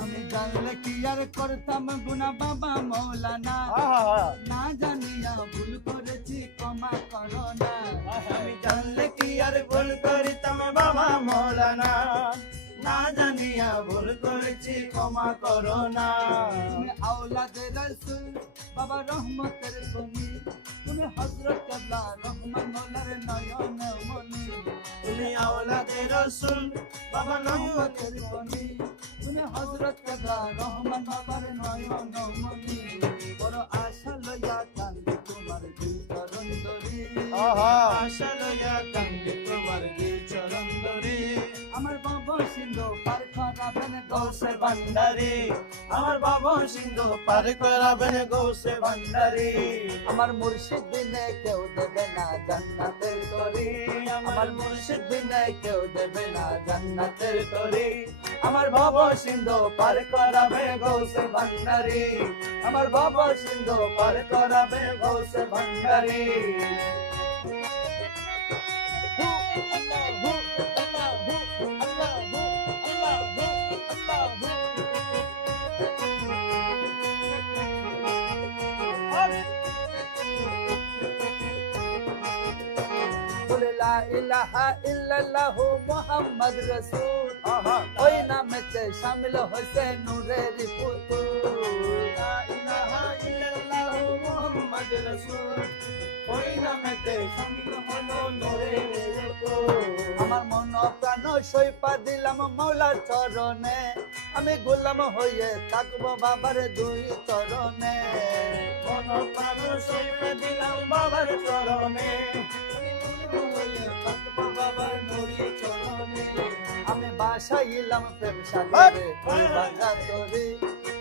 আমি জানলে কি আর করতাম গুনা বাবা মৌলানা, না জানিয়া ভুল করেছি ক্ষমা করো না। আমি জানলে কি আর ভুল করিতাম বাবা মৌলানা, না জানিয়া ভুল করেছি ক্ষমা করো না। তুমি আওলাদে রাসূল বাবা রহমতের খনি, তুমি হযরত কেবলা রহমান মৌলার নয়ন মনি। তুমি আওলাদে রাসূল বাবা রহমতের খনি, তুমি হযরত কেবলা রহমান বাবার নয়ন মনি। বড় আশা লইয়া কান্দি তোমার দুই চরণ ধরি, আশা লইয়া কান্দে তোমার দুই চরণ ধরে। আমার বাবা সিন্ধু পার করাবেন গৌসে ভান্ডারি, আমার বাবা সিন্ধু পার করাবেন গৌসে ভান্ডারি। আমার মুর্শিদ বিনে কেউ দেবে না জান্নাতের তরি, আমার মুর্শিদ বিনে কেউ দেবে না জান্নাতের তরি। আমার বাবা সিন্ধু পার করাবে গৌসে ভান্ডারি, আমার বাবা সিন্ধু পার করাবে গৌসে ভান্ডারি। বলে লা ইলাহা ইল্লাল্লাহু মুহাম্মদ রাসূল, ওই নামেতে শামিল হইছে নূরের পুতুল। লা ইলাহা ইল্লাল্লাহু মুহাম্মদ রাসূল, ওই নামেতে শামিল হলো নূরের পুতুল। আমার মন প্রাণ সইপা দিলাম মৌলার চরণে, আমি গোলাম হয়ে থাকবো বাবার দুই চরণে। মন প্রাণ সইপা দিলাম বাবার চরণে, বাবার নুরি চরণে। আমি বাসাইলাম প্রেম সাগরে ওই ভাঙা তরি,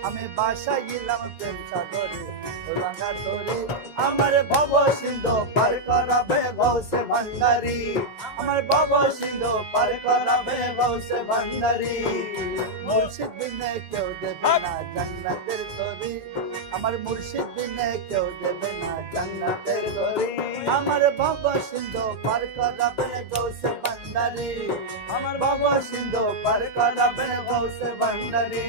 আমি বাসাইলাম প্রেম সাগরে ওই ভাঙা তরি। আমার ভব সিন্ধু পার করাবে গৌসে ভান্ডারি, আমার ভব সিন্ধু পার করাবে গৌসে ভান্ডারি। মুর্শিদ বিনে কেউ দেবে না জান্নাতের তরি, আমার মুর্শিদ বিনে কেউ দেবে না জান্নাতের তরি। আমার বাবা সিন্ধু পার করাবে গৌসে ভান্ডারি, আমার ভব সিন্ধু পার করাবে গৌসে ভান্ডারি।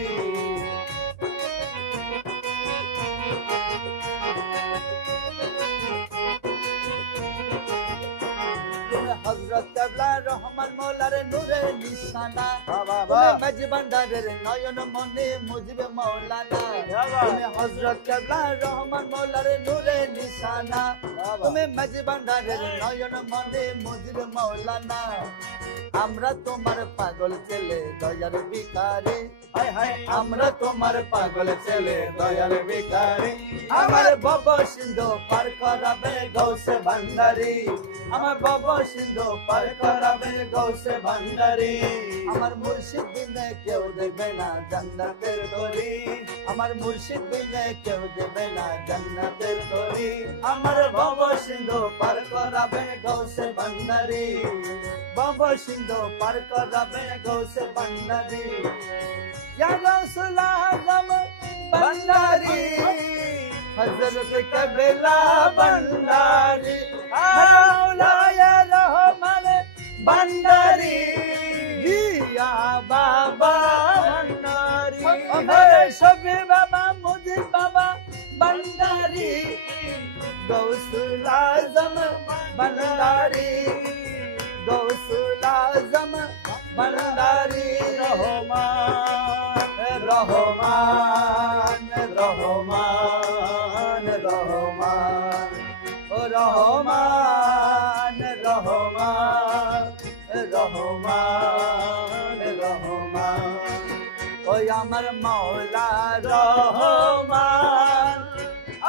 তুমি হযরত কেবলা রহমান মৌলার নূরের নিশানা, মাঝি ভান্ডারের নয়ন মনে মুজিবে মৌলানা। তুমি হযরত কেবলা রহমান মৌলার নূরের নিশানা, তুমি মাঝি ভান্ডারের নয়ন মনে মুজিবে মৌলানা। আমরা তোমার পাগল ছেলে দয়ার ভিখারি, হায় হায় আমরা তোমার পাগল ছেলে দয়াল ভিখারি। আমার বাবা সিন্ধু পার করাবে গৌসে ভান্ডারি, আমার বাবা সিন্ধু পার করাবে গৌসে ভান্ডারি। আমার মুর্শিদ বিনে কেউ দেবে না জান্নাতের তরি, আমার মুর্শিদ বিনে কেউ দেবে না জান্নাতের তরি। আমার বাবা সিন্ধু পার করাবে গৌসে ভান্ডারি, বাবা সিন্ধু পার করাবে গৌসে ভান্ডারি। ইয়া গাউসুল আজম ভান্ডারি, হযরত কেবলা ভান্ডারি, মাওলানা রহমান ভান্ডারি, ইয়া বাবা ভান্ডারি, আমার শফি বাবা মুজিব বাবা ভান্ডারি, গাউসুল আজম ভান্ডারি, গাউসুল আজম ভান্ডারি। রহমান রহমান রহমান রহমান ও রহমান রহমান রহমান রহমান। ওই আমার মাওলা রহমান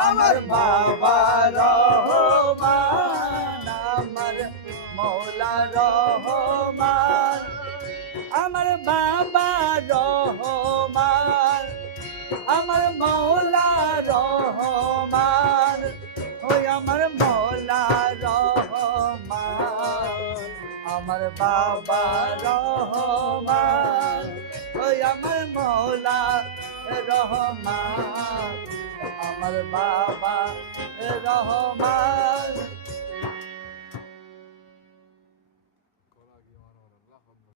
আমার বাবা রহমান, আমার মাওলা রহমান, আমার বাবা রহমান, আমার মাওলা রহমান, ওই আমার মাওলা রহমান, আমার বাবা রহমান, ওই আমার মাওলা রহমান, আমার বাবা রহমান।